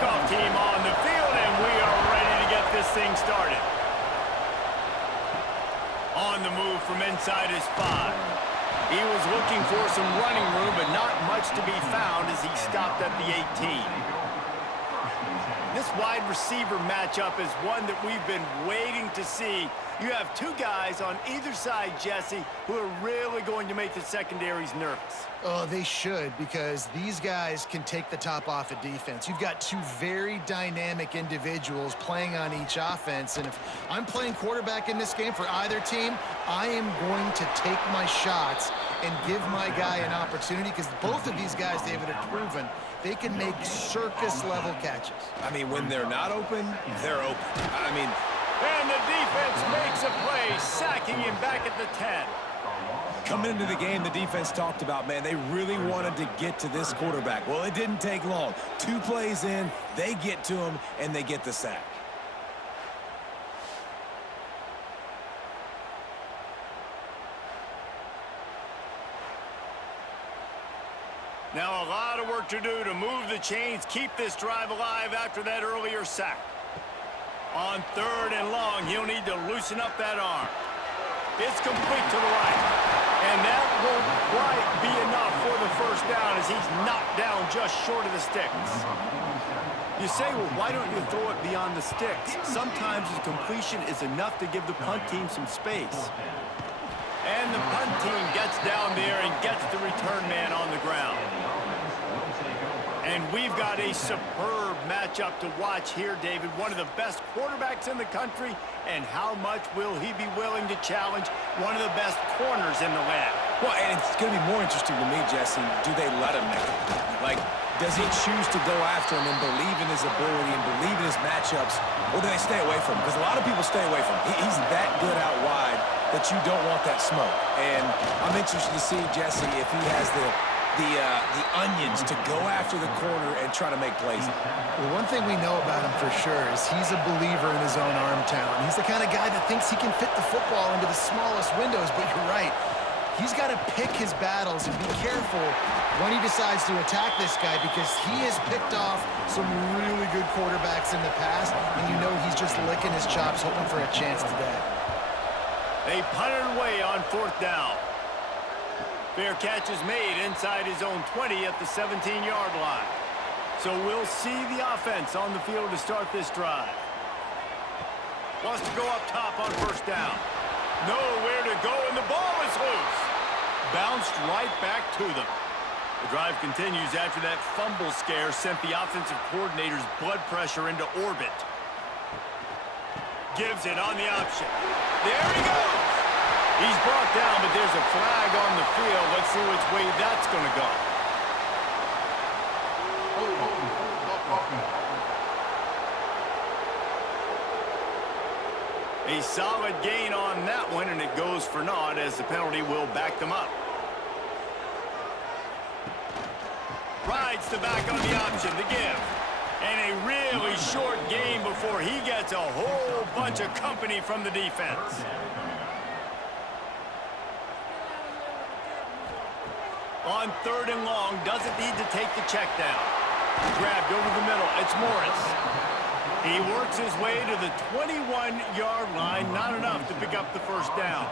kickoff team on the field, and we are ready to get this thing started. On the move from inside his 5. He was looking for some running room, but not much to be found as he stopped at the 18. This wide receiver matchup is one that we've been waiting to see. You have two guys on either side, Jesse, who are really going to make the secondaries nervous. Oh, they should, because these guys can take the top off of defense. You've got two very dynamic individuals playing on each offense, and if I'm playing quarterback in this game for either team, I am going to take my shots and give my guy an opportunity, because both of these guys, David, have proven they can make circus-level catches. I mean, when they're not open, they're open. I mean... And the defense makes a play, sacking him back at the 10. Coming into the game, the defense talked about, man, they really wanted to get to this quarterback. Well, it didn't take long. 2 plays in, they get to him, and they get the sack. Now a lot of work to do to move the chains, keep this drive alive after that earlier sack. On 3rd and long, he'll need to loosen up that arm. It's complete to the right. And that won't quite be enough for the first down as he's knocked down just short of the sticks. You say, well, why don't you throw it beyond the sticks? Sometimes the completion is enough to give the punt team some space. And the punt team gets down there and gets the return man on the ground. And we've got a superb matchup to watch here, David. One of the best quarterbacks in the country, and how much will he be willing to challenge one of the best corners in the land? Well, and it's going to be more interesting to me, Jesse, do they let him make it? Like, does he choose to go after him and believe in his ability and believe in his matchups, or do they stay away from him? Because a lot of people stay away from him. He's that good out wide that you don't want that smoke. And I'm interested to see, Jesse, if he has the onions to go after the corner and try to make plays. Well, one thing we know about him for sure is he's a believer in his own arm talent. He's the kind of guy that thinks he can fit the football into the smallest windows, but you're right. He's got to pick his battles and be careful when he decides to attack this guy, because he has picked off some really good quarterbacks in the past, and you know he's just licking his chops hoping for a chance today. They punted away on 4th down. Fair catch is made inside his own 20 at the 17-yard line. So we'll see the offense on the field to start this drive. Wants to go up top on 1st down. Nowhere to go, and the ball is loose. Bounced right back to them. The drive continues after that fumble scare sent the offensive coordinator's blood pressure into orbit. Gives it on the option. There he goes. He's brought down, but there's a flag on the field. Let's see which way that's going to go. A solid gain on that one, and it goes for naught as the penalty will back them up. Rides the back on the option to give. And a really short game before he gets a whole bunch of company from the defense. On 3rd and long, doesn't need to take the check down. Grabbed over the middle, it's Morris. He works his way to the 21-yard line, not enough to pick up the first down.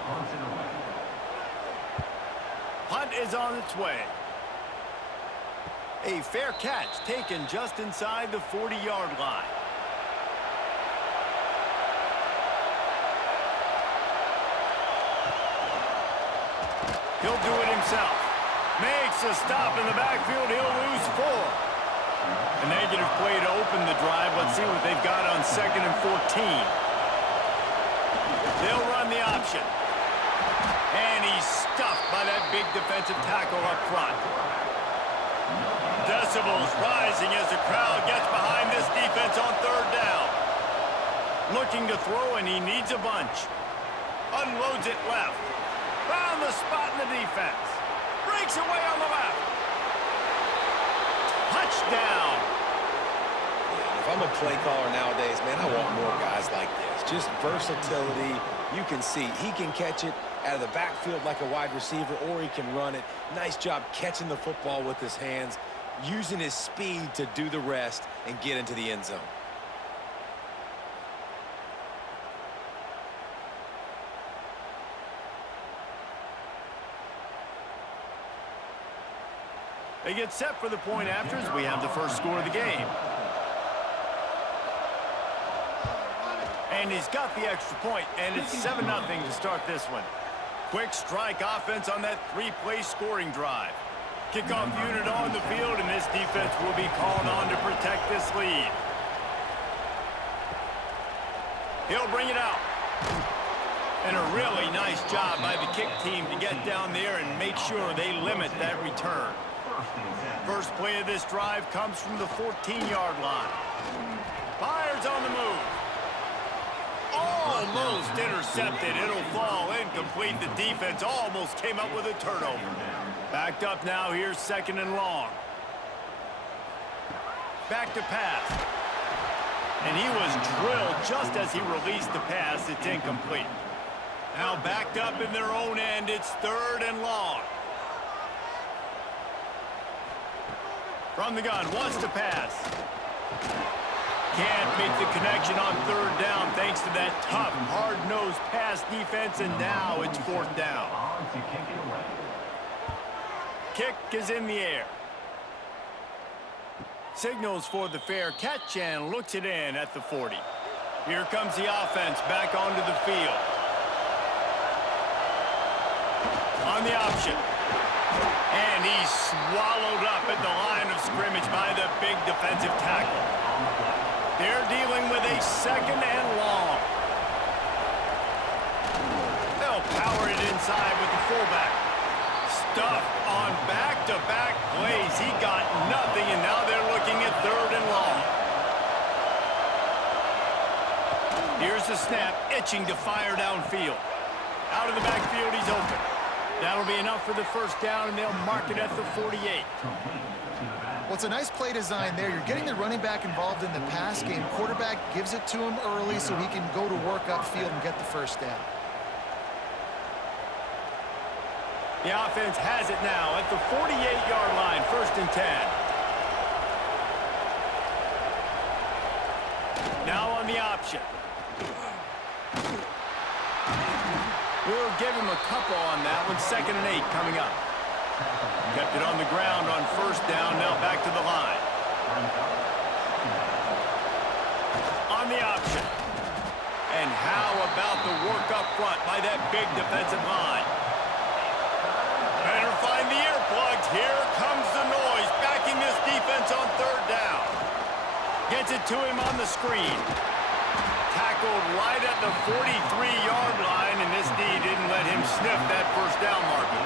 Punt is on its way. A fair catch taken just inside the 40-yard line. He'll do it himself. Makes a stop in the backfield. He'll lose 4. A negative play to open the drive. Let's see what they've got on 2nd and 14. They'll run the option. And he's stuffed by that big defensive tackle up front. Decibels rising as the crowd gets behind this defense on 3rd down. Looking to throw, and he needs a bunch. Unloads it left. Found the spot in the defense. Breaks away on the left. Touchdown. If I'm a play caller nowadays, man, I want more guys like this. Just versatility. You can see he can catch it out of the backfield like a wide receiver, or he can run it. Nice job catching the football with his hands. using his speed to do the rest and get into the end zone. They get set for the point after as we have the first score of the game. And he's got the extra point, and it's 7-0 to start this one. Quick strike offense on that three-play scoring drive. Kickoff unit on the field, and this defense will be called on to protect this lead. He'll bring it out. And a really nice job by the kick team to get down there and make sure they limit that return. First play of this drive comes from the 14-yard line. Fires on the move. Almost intercepted. It'll fall incomplete. The defense almost came up with a turnover. Backed up now. Here's 2nd and long. Back to pass. And he was drilled just as he released the pass. It's incomplete. Now backed up in their own end. It's 3rd and long. From the gun, wants to pass. Can't make the connection on 3rd down thanks to that tough, hard-nosed pass defense, and now it's 4th down. Kick is in the air. Signals for the fair catch and looks it in at the 40. Here comes the offense back onto the field. On the option. And he's swallowed up at the line of scrimmage by the big defensive tackle. They're dealing with a 2nd and long. They'll power it inside with the fullback. Stuffed on back-to-back plays. He got nothing, and now they're looking at 3rd and long. Here's the snap, itching to fire downfield. Out of the backfield, he's open. That'll be enough for the first down, and they'll mark it at the 48. Well, it's a nice play design there. You're getting the running back involved in the pass game. Quarterback gives it to him early so he can go to work upfield and get the first down. The offense has it now at the 48-yard line, 1st and 10. Now on the option. We'll give him a couple on that one. 2nd and 8 coming up. Kept it on the ground on 1st down. Now back to the line. On the option. And how about the work up front by that big defensive line? Better find the earplugs. Here comes the noise. Backing this defense on 3rd down. Gets it to him on the screen. Tackled right at the 43-yard line, and this D didn't let him sniff that 1st down marker.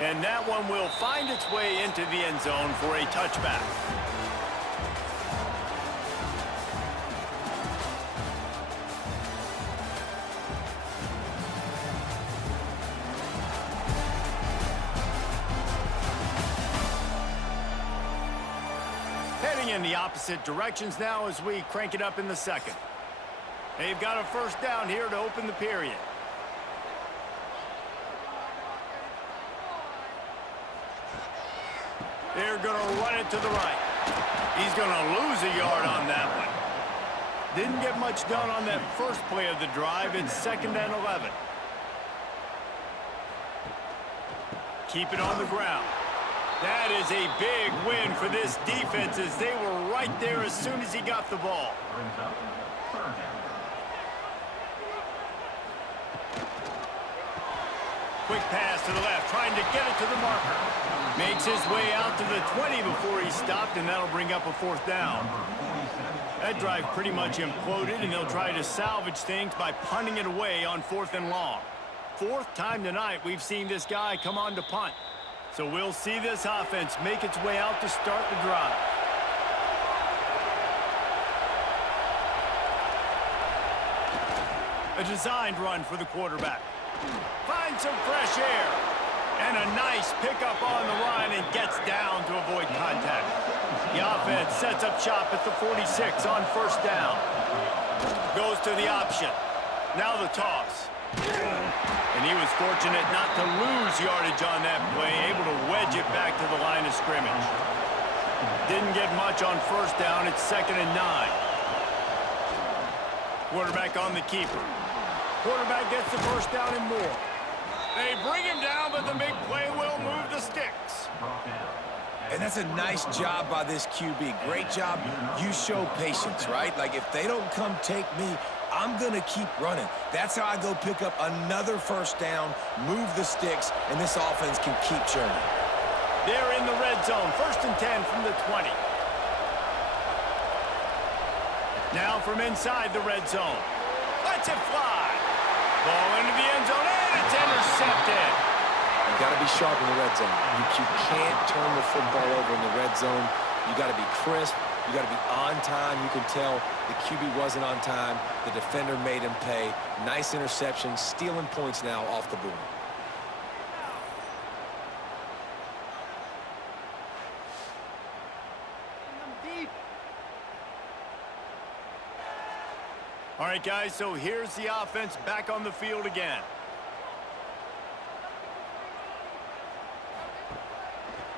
And that one will find its way into the end zone for a touchback. Heading in the opposite directions now as we crank it up in the 2nd. They've got a 1st down here to open the period. They're going to run it to the right. He's going to lose a yard on that one. Didn't get much done on that first play of the drive. It's 2nd and 11. Keep it on the ground. That is a big win for this defense as they were right there as soon as he got the ball. Quick pass to the left, trying to get it to the marker. Makes his way out to the 20 before he stopped, and that'll bring up a 4th down. That drive pretty much imploded, and they'll try to salvage things by punting it away on 4th and long. 4th time tonight we've seen this guy come on to punt. So we'll see this offense make its way out to start the drive. A designed run for the quarterback. Finds some fresh air. And a nice pickup on the run and gets down to avoid contact. The offense sets up shop at the 46 on 1st down. Goes to the option. Now the toss. And he was fortunate not to lose yardage on that play, able to wedge it back to the line of scrimmage. Didn't get much on first down. It's 2nd and 9. Quarterback on the keeper. Quarterback gets the first down and more. They bring him down, but the big play will move the sticks. And that's a nice job by this QB. Great job. You show patience, right? Like, if they don't come take me, I'm going to keep running. That's how I go pick up another first down, move the sticks, and this offense can keep churning. They're in the red zone. 1st and 10 from the 20. Now from inside the red zone. Lets it fly. Ball into the end zone, and it's intercepted. You got to be sharp in the red zone. You can't turn the football over in the red zone. You got to be crisp. You got to be on time. You can tell the QB wasn't on time. The defender made him pay. Nice interception, stealing points now off the board. All right, guys, so here's the offense back on the field again.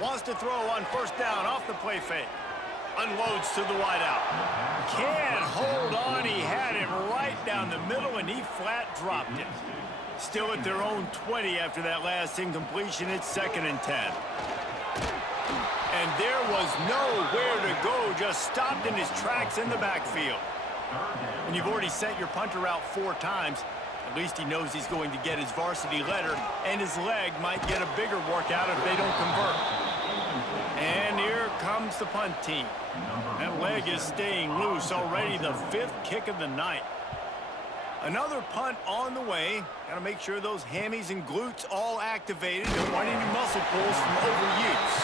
Wants to throw on first down off the play fake. Unloads to the wideout. Can't hold on. He had it right down the middle, and he flat dropped it. Still at their own 20 after that last incompletion. It's 2nd and 10. And there was nowhere to go. Just stopped in his tracks in the backfield. When you've already sent your punter out 4 times, at least he knows he's going to get his varsity letter, and his leg might get a bigger workout if they don't convert. And here comes the punt team. That leg is staying loose already, the 5th kick of the night. Another punt on the way. Got to make sure those hammies and glutes all activated. Don't want any muscle pulls from overuse.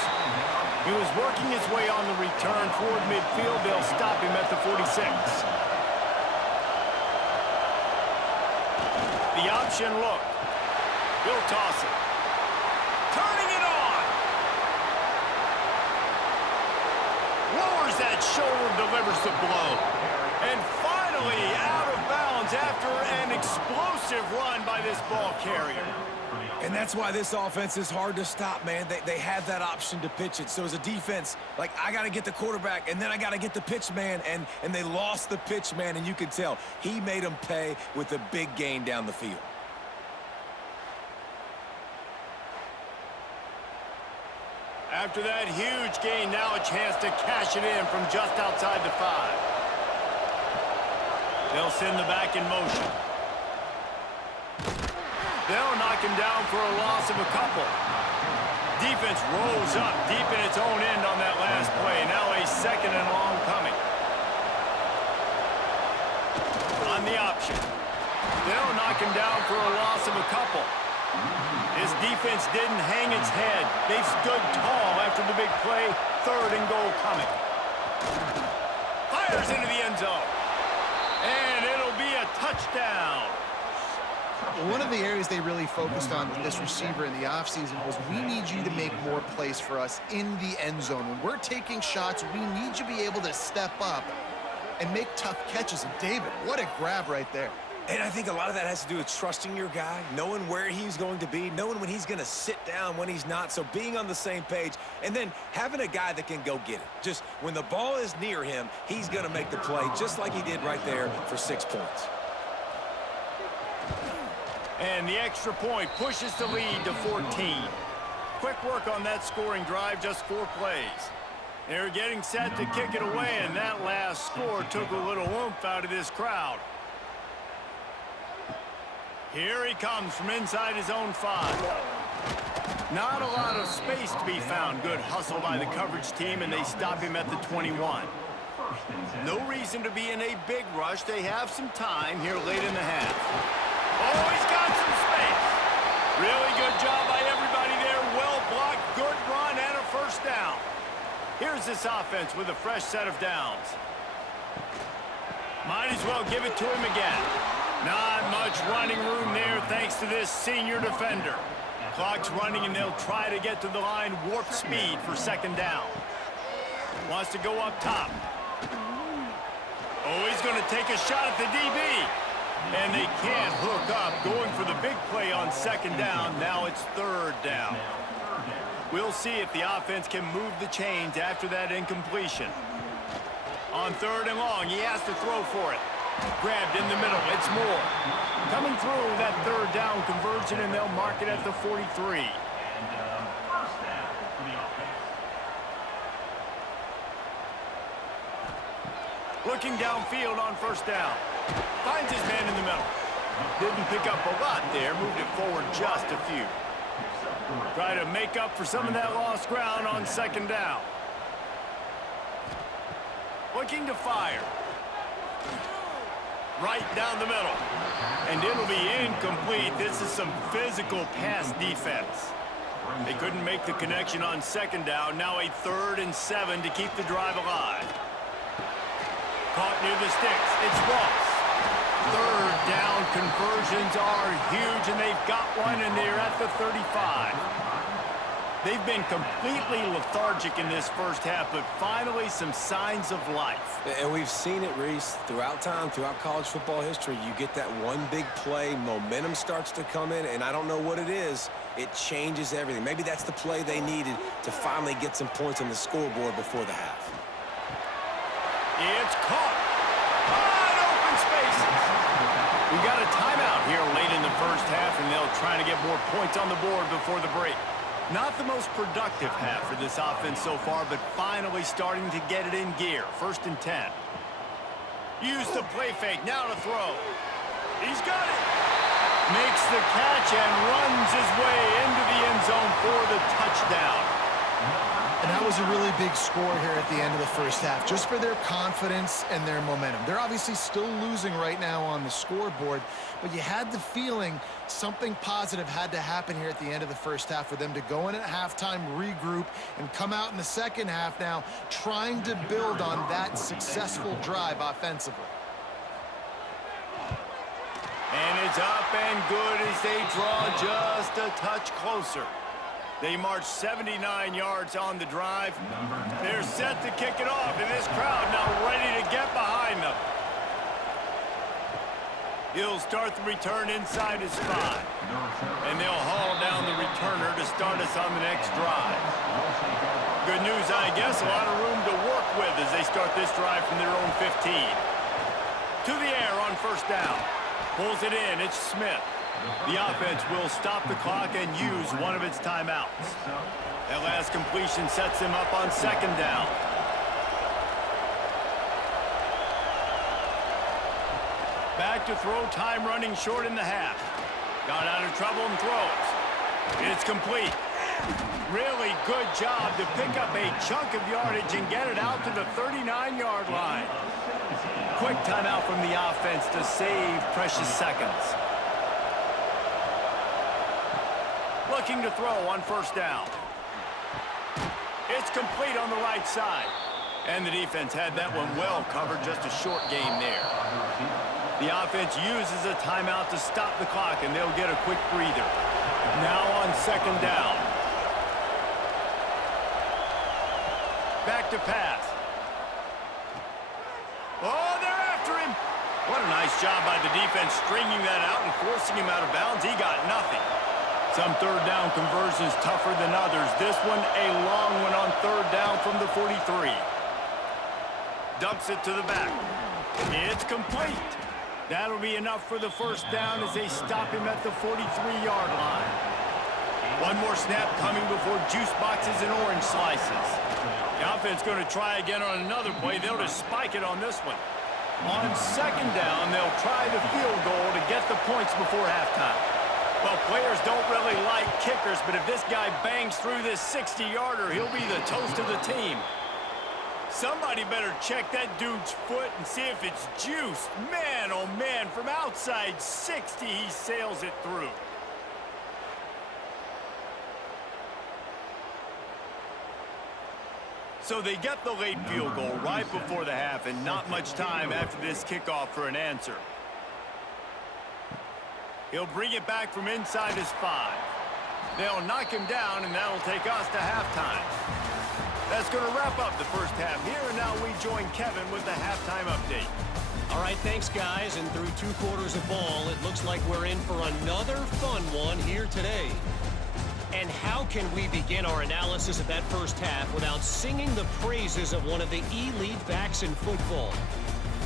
He was working his way on the return toward midfield. They'll stop him at the 46. The option look. He'll toss it. Turning it on. Lowers that shoulder, delivers the blow. And finally out of bounds after an explosive run by this ball carrier. And that's why this offense is hard to stop, man. They have that option to pitch it. So as a defense, like, I got to get the quarterback, and then I got to get the pitch man, and they lost the pitch man, and you can tell he made them pay with a big gain down the field. After that huge gain, now a chance to cash it in from just outside the 5. They'll send the back in motion. They'll knock him down for a loss of a couple. Defense rolls up deep in its own end on that last play. Now a 2nd and long coming. On the option. They'll knock him down for a loss of a couple. This defense didn't hang its head. They've stood tall after the big play. 3rd and goal coming. Fires into the end zone. And it'll be a touchdown. One of the areas they really focused on with this receiver in the offseason was, we need you to make more plays for us in the end zone. When we're taking shots, we need you to be able to step up and make tough catches. And David, what a grab right there. And I think a lot of that has to do with trusting your guy, knowing where he's going to be, knowing when he's going to sit down, when he's not. So being on the same page, and then having a guy that can go get it. Just when the ball is near him, he's going to make the play, just like he did right there for 6 points. And the extra point pushes the lead to 14. Quick work on that scoring drive, just 4 plays. They're getting set to kick it away, and that last score took a little oomph out of this crowd. Here he comes from inside his own 5. Not a lot of space to be found. Good hustle by the coverage team, and they stop him at the 21. No reason to be in a big rush. They have some time here late in the half. Oh, he's got some space. Really good job by everybody there. Well blocked, good run, and a first down. Here's this offense with a fresh set of downs. Might as well give it to him again. Not much running room there thanks to this senior defender. Clock's running, and they'll try to get to the line warp speed for 2nd down. Wants to go up top. Oh, he's going to take a shot at the DB. And they can't hook up, going for the big play on second down. Now it's third down. We'll see if the offense can move the chains after that incompletion. On third and long, he has to throw for it. Grabbed in the middle, it's Moore. Coming through that third down conversion, and they'll mark it at the 43. Looking downfield on first down. Finds his man in the middle. Didn't pick up a lot there, moved it forward just a few. Try to make up for some of that lost ground on second down. Looking to fire. Right down the middle. And it'll be incomplete. This is some physical pass defense. They couldn't make the connection on second down. Now a 3rd and 7 to keep the drive alive. Caught near the sticks. It's Ross. Third down conversions are huge, and they've got one, and they're at the 35. They've been completely lethargic in this first half, but finally some signs of life. And we've seen it, Reese, throughout time, throughout college football history. You get that one big play, momentum starts to come in, and I don't know what it is. It changes everything. Maybe that's the play they needed to finally get some points on the scoreboard before the half. It's caught. Wide open spaces. We got a timeout here late in the first half, and they'll try to get more points on the board before the break. Not the most productive half for this offense so far, but finally starting to get it in gear. 1st and 10. Use the play fake. Now to throw. He's got it. Makes the catch and runs his way into the end zone for the touchdown. And that was a really big score here at the end of the first half, just for their confidence and their momentum. They're obviously still losing right now on the scoreboard, but you had the feeling something positive had to happen here at the end of the first half for them to go in at halftime, regroup, and come out in the second half now trying to build on that successful drive offensively. And it's up and good as they draw just a touch closer. They march 79 yards on the drive. They're set to kick it off, and this crowd now ready to get behind them. He'll start the return inside his 5. And they'll haul down the returner to start us on the next drive. Good news, I guess, a lot of room to work with as they start this drive from their own 15. To the air on first down. Pulls it in, it's Smith. The offense will stop the clock and use one of its timeouts. That last completion sets them up on second down. Back to throw, time running short in the half. Got out of trouble and throws. It's complete. Really good job to pick up a chunk of yardage and get it out to the 39-yard line. Quick timeout from the offense to save precious seconds. Looking to throw on first down. It's complete on the right side. And the defense had that one well covered, just a short game there. The offense uses a timeout to stop the clock, and they'll get a quick breather. Now on second down. Back to pass. Oh, they're after him. What a nice job by the defense stringing that out and forcing him out of bounds. He got nothing. Some third down conversions tougher than others. This one a long one on third down from the 43. Dumps it to the back. It's complete. That'll be enough for the first down as they stop him at the 43-yard line. One more snap coming before juice boxes and orange slices. The offense going to try again on another play. They'll just spike it on this one. On second down, they'll try the field goal to get the points before halftime. Well, players don't really like kickers, but if this guy bangs through this 60-yarder, he'll be the toast of the team. Somebody better check that dude's foot and see if it's juiced. Man, oh man, from outside 60, he sails it through. So they get the late field goal right before the half, and not much time after this kickoff for an answer. He'll bring it back from inside his 5. They'll knock him down, and that'll take us to halftime. That's going to wrap up the first half here, and now we join Kevin with the halftime update. All right, thanks, guys. And through 2 quarters of ball, it looks like we're in for another fun one here today. And how can we begin our analysis of that first half without singing the praises of one of the elite backs in football?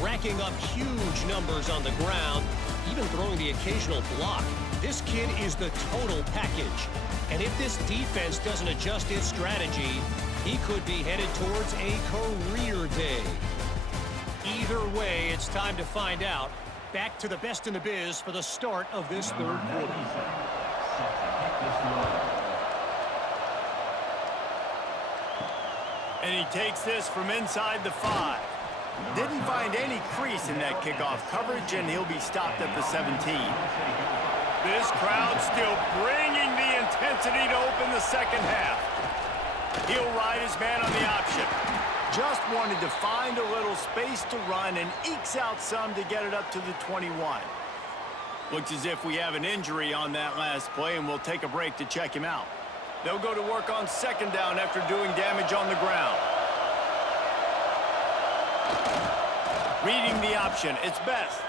Racking up huge numbers on the ground, even throwing the occasional block. This kid is the total package. And if this defense doesn't adjust its strategy, he could be headed towards a career day. Either way, it's time to find out. Back to the best in the biz for the start of this third quarter. And he takes this from inside the 5. Didn't find any crease in that kickoff coverage, and he'll be stopped at the 17. This crowd still bringing the intensity to open the second half. He'll ride his man on the option. Just wanted to find a little space to run and ekes out some to get it up to the 21. Looks as if we have an injury on that last play, and we'll take a break to check him out. They'll go to work on second down after doing damage on the ground. Reading the option, it's best.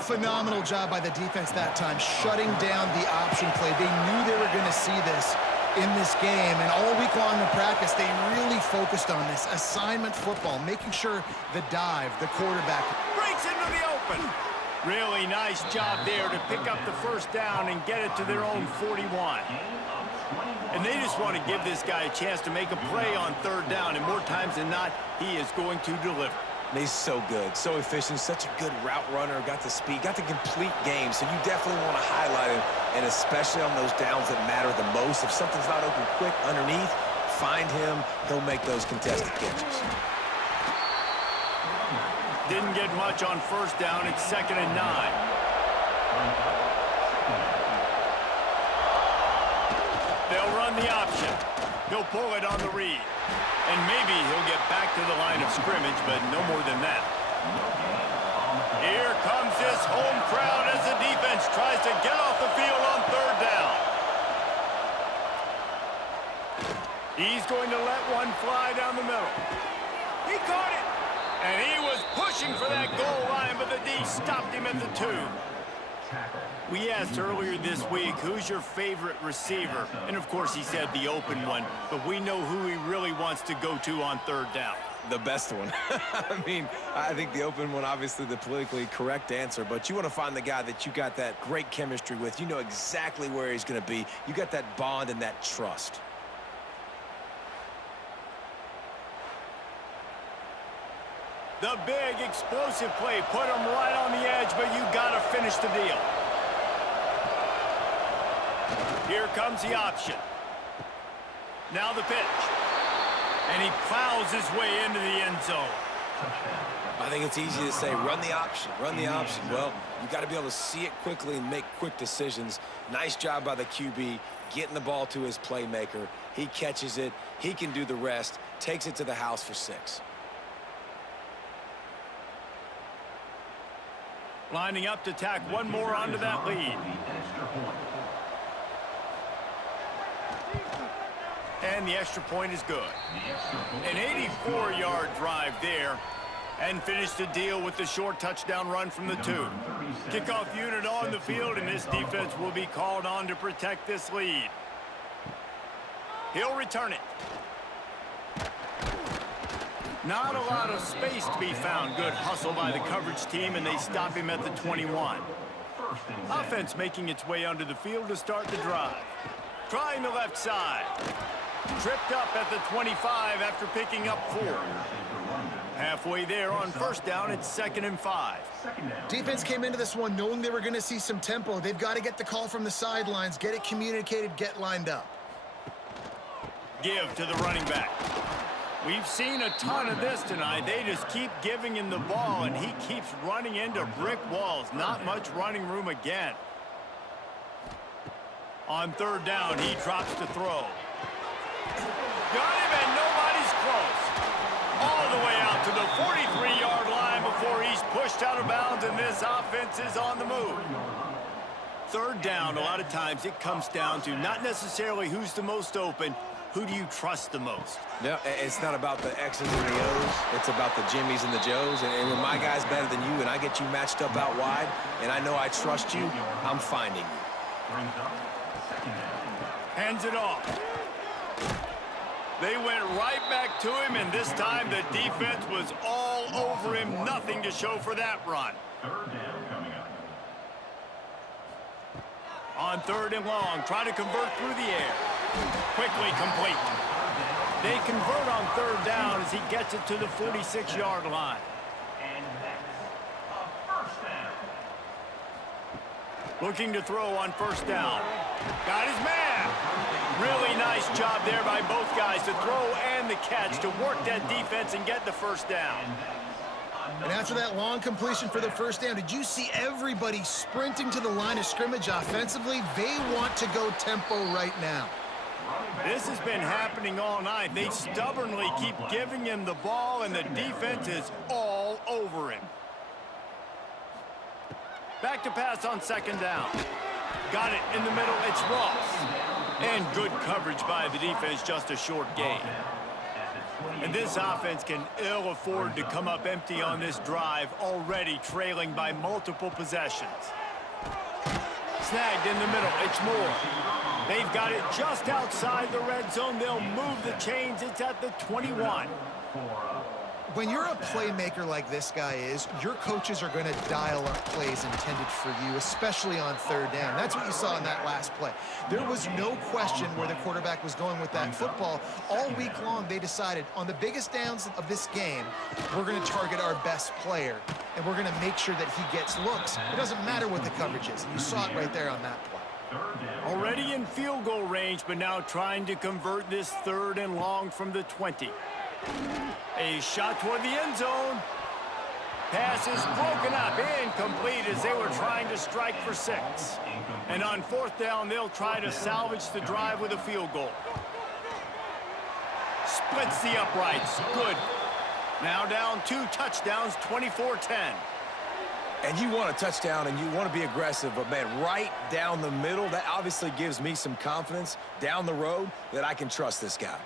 Phenomenal job by the defense that time, shutting down the option play. They knew they were going to see this in this game, and all week long in practice, they really focused on this assignment football, making sure the dive, the quarterback Breaks into the open. Really nice job there to pick up the first down and get it to their own 41. And they just want to give this guy a chance to make a play on third down, and more times than not, he is going to deliver. And he's so good, so efficient, such a good route runner, got the speed, got the complete game, so you definitely want to highlight him, and especially on those downs that matter the most. If something's not open quick underneath, find him, he'll make those contested catches. Didn't get much on first down. It's 2nd and 9. They'll run the option. He'll pull it on the read. And maybe he'll get back to the line of scrimmage, but no more than that. Here comes this home crowd as the defense tries to get off the field on third down. He's going to let one fly down the middle. He caught it. And he was pushing for that goal line, but the D stopped him at the 2. We asked earlier this week, who's your favorite receiver? And, of course, he said the open one, but we know who he really wants to go to on third down. The best one. I mean, I think the open one, obviously the politically correct answer, but you want to find the guy that you got that great chemistry with. You know exactly where he's going to be. You got that bond and that trust. The big explosive play put him right on the edge, but you got to finish the deal. Here comes the option. Now the pitch. And he plows his way into the end zone. I think it's easy to say, run the option, run the option. Well, you got to be able to see it quickly and make quick decisions. Nice job by the QB, getting the ball to his playmaker. He catches it. He can do the rest. Takes it to the house for 6. Lining up to tack one more onto that lead. And the extra point is good. An 84-yard drive there. And finished the deal with the short touchdown run from the 2. Kickoff unit on the field, and this defense will be called on to protect this lead. He'll return it. Not a lot of space to be found. Good hustle by the coverage team, and they stop him at the 21. Offense making its way onto the field to start the drive. Trying the left side. Tripped up at the 25 after picking up 4. Halfway there on first down, it's 2nd and 5. defense came into this one knowing they were going to see some tempo. They've got to get the call from the sidelines, get it communicated, get lined up. Give to the running back. We've seen a ton of this tonight. They just keep giving him the ball, and he keeps running into brick walls. Not much running room again. On third down, he drops to throw. Got him, and nobody's close. All the way out to the 43-yard line before he's pushed out of bounds, and this offense is on the move. Third down, a lot of times it comes down to not necessarily who's the most open, who do you trust the most? No, it's not about the X's and the O's. It's about the Jimmies and the Joes. And when my guy's better than you and I get you matched up out wide and I know I trust you, I'm finding you. Hands it off. They went right back to him, and this time the defense was all over him. Nothing to show for that run. On 3rd and long, trying to convert through the air. Quickly complete. They convert on 3rd down as he gets it to the 46-yard line. Looking to throw on 1st down. Got his man. Really nice job there by both guys to throw and the catch to work that defense and get the 1st down. And after that long completion for the 1st down, did you see everybody sprinting to the line of scrimmage offensively? They want to go tempo right now. This has been happening all night. They stubbornly keep giving him the ball, and the defense is all over him. Back to pass on 2nd down. Got it in the middle. It's Ross. And good coverage by the defense, just a short gain. And this offense can ill afford to come up empty on this drive, already trailing by multiple possessions. Snagged in the middle. It's Moore. They've got it just outside the red zone. They'll move the chains. It's at the 21. When you're a playmaker like this guy is, your coaches are going to dial up plays intended for you, especially on 3rd down. That's what you saw in that last play. There was no question where the quarterback was going with that football. All week long, they decided on the biggest downs of this game, we're going to target our best player, and we're going to make sure that he gets looks. It doesn't matter what the coverage is. And you saw it right there on that play. Already in field goal range, but now trying to convert this 3rd and long from the 20. A shot toward the end zone. Pass is broken up, incomplete as they were trying to strike for 6. And on 4th down, they'll try to salvage the drive with a field goal. Splits the uprights, good. Now down 2 touchdowns, 24-10. And you want a touchdown and you want to be aggressive, but man, right down the middle, that obviously gives me some confidence down the road that I can trust this guy.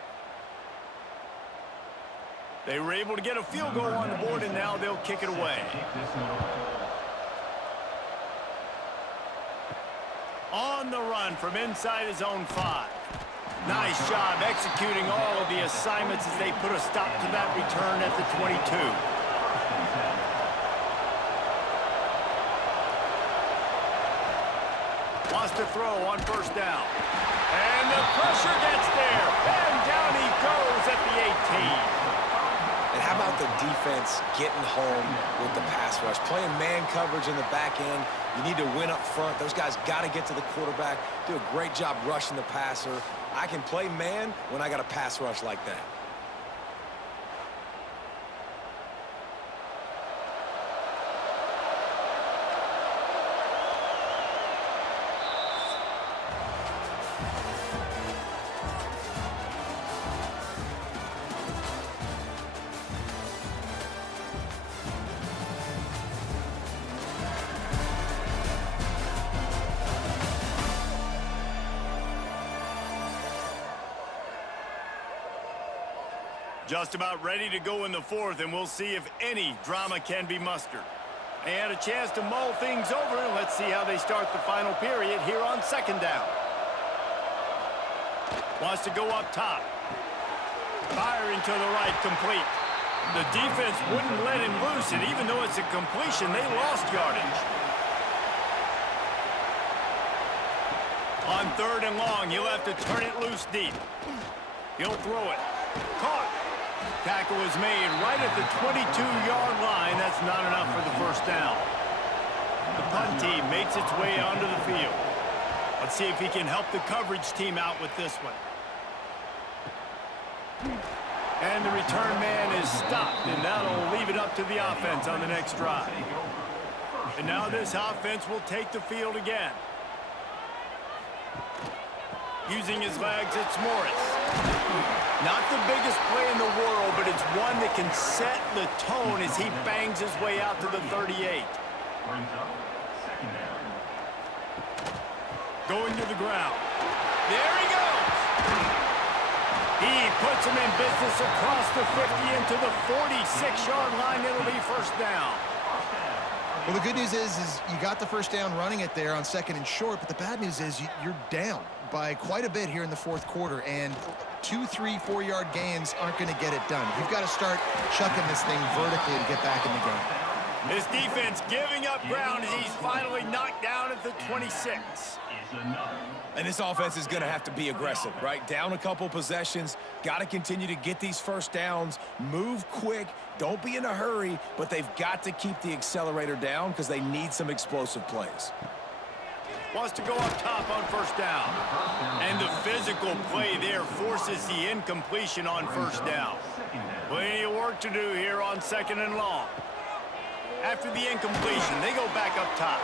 They were able to get a field goal on the board, and now they'll kick it away. On the run from inside his own 5. Nice job executing all of the assignments as they put a stop to that return at the 22. Wants to throw on 1st down. And the pressure gets there. And down he goes at the 18. And how about the defense getting home with the pass rush? Playing man coverage in the back end. You need to win up front. Those guys got to get to the quarterback. Do a great job rushing the passer. I can play man when I got a pass rush like that. Just about ready to go in the 4th, and we'll see if any drama can be mustered. They had a chance to mull things over. Let's see how they start the final period here on 2nd down. Wants to go up top. Firing to the right, complete. The defense wouldn't let him loose, and even though it's a completion, they lost yardage. On 3rd and long, he'll have to turn it loose deep. He'll throw it. Caught. Tackle is made right at the 22-yard line. That's not enough for the 1st down. The punt team makes its way onto the field. Let's see if he can help the coverage team out with this one. And the return man is stopped, and that'll leave it up to the offense on the next drive. And now this offense will take the field again. Using his legs, it's Morris. Not the biggest play in the world, but it's one that can set the tone as he bangs his way out to the 38. Going to the ground. There he goes. He puts him in business across the 50 into the 46-yard line. It'll be first down. Well, the good news is you got the first down running it there on 2nd and short, but the bad news is you're down by quite a bit here in the 4th quarter, and 2, 3, 4-yard gains aren't going to get it done. You've got to start chucking this thing vertically to get back in the game. His defense giving up ground as he's finally knocked down at the 26. And this offense is going to have to be aggressive, right? Down a couple possessions, got to continue to get these first downs, move quick, don't be in a hurry, but they've got to keep the accelerator down because they need some explosive plays. Wants to go up top on first down. And the physical play there forces the incompletion on first down. Plenty of work to do here on 2nd and long. After the incompletion, they go back up top.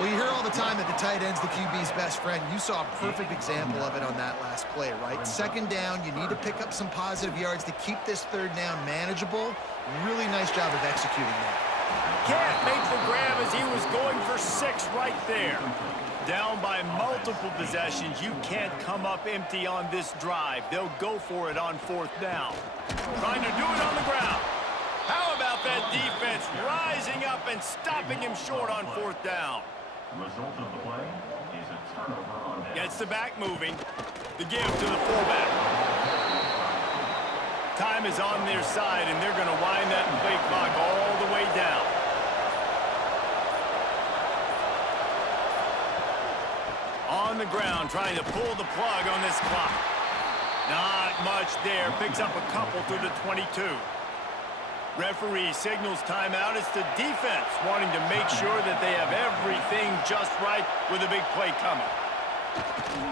Well, you hear all the time that the tight end's the QB's best friend. You saw a perfect example of it on that last play, right? 2nd down, you need to pick up some positive yards to keep this 3rd down manageable. Really nice job of executing that. Can't make the grab as he was going for 6 right there. Down by multiple possessions, you can't come up empty on this drive. They'll go for it on 4th down. Trying to do it on the ground. How about that defense rising up and stopping him short on 4th down? Result of the play is a turnover on down. Gets the back moving. The give to the fullback. Time is on their side, and they're going to wind that play clock all the way down. On the ground, trying to pull the plug on this clock. Not much there. Picks up a couple through the 22. Referee signals timeout. It's the defense wanting to make sure that they have everything just right with a big play coming.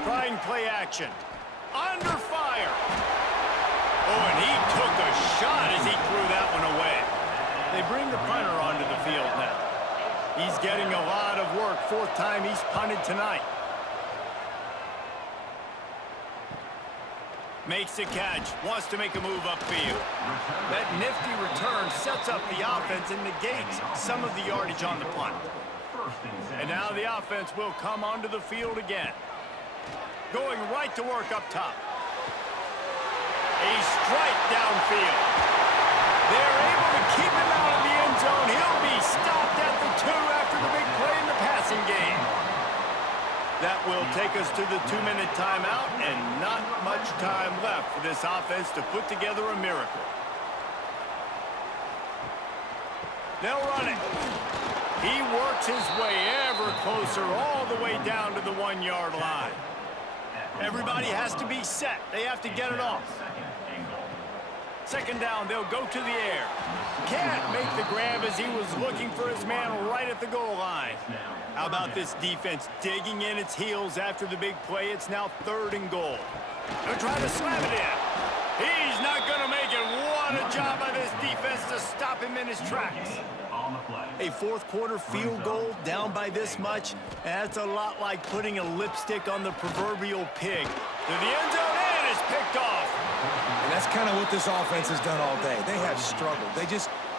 Trying play action. Under fire. Oh, and he took a shot as he threw that one away. They bring the punter onto the field now. He's getting a lot of work. 4th time he's punted tonight. Makes the catch, wants to make a move upfield. That nifty return sets up the offense and negates some of the yardage on the punt. And now the offense will come onto the field again. Going right to work up top. A strike downfield. They're able to keep him out of the end zone. He'll be stopped at the 2 after the big play in the passing game. That will take us to the 2-minute timeout, and not much time left for this offense to put together a miracle. They'll run it. He works his way ever closer all the way down to the 1-yard line. Everybody has to be set. They have to get it off. 2nd down, they'll go to the air. Can't make the grab as he was looking for his man right at the goal line. How about this defense digging in its heels after the big play? It's now 3rd and goal. They're trying to slam it in. He's not going to make it. What a job by this defense to stop him in his tracks. A 4th quarter field goal down by this much. That's a lot like putting a lipstick on the proverbial pig. To the end zone, and it's picked off. And that's kind of what this offense has done all day. They have struggled.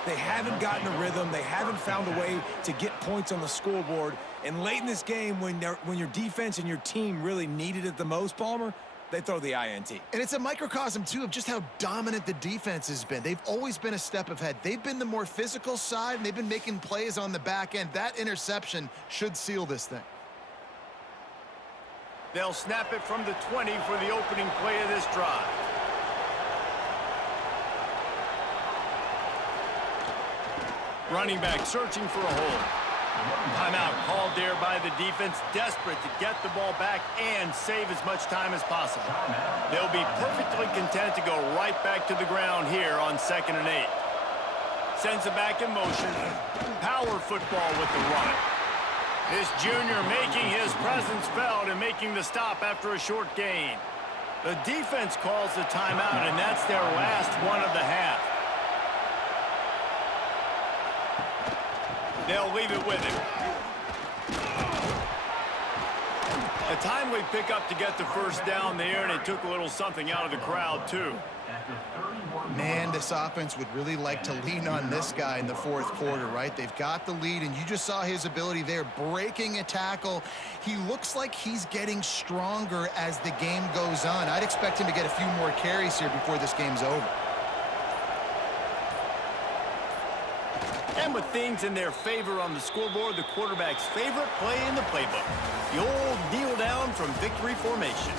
They haven't gotten a rhythm. They haven't found a way to get points on the scoreboard. And late in this game, when your defense and your team really needed it the most, Palmer, they throw the INT. And it's a microcosm, too, of just how dominant the defense has been. They've always been a step ahead. They've been the more physical side, and they've been making plays on the back end. That interception should seal this thing. They'll snap it from the 20 for the opening play of this drive. Running back searching for a hole. Timeout called there by the defense, desperate to get the ball back and save as much time as possible. They'll be perfectly content to go right back to the ground here on 2nd and 8. Sends it back in motion. Power football with the run. This junior making his presence felt and making the stop after a short gain. The defense calls the timeout, and that's their last one of the half. They'll leave it with him. A timely pickup to get the first down there, and it took a little something out of the crowd, too. Man, this offense would really like to lean on this guy in the fourth quarter, right? They've got the lead, and you just saw his ability there, breaking a tackle. He looks like he's getting stronger as the game goes on. I'd expect him to get a few more carries here before this game's over. And with things in their favor on the scoreboard, the quarterback's favorite play in the playbook, the old kneel down from victory formation.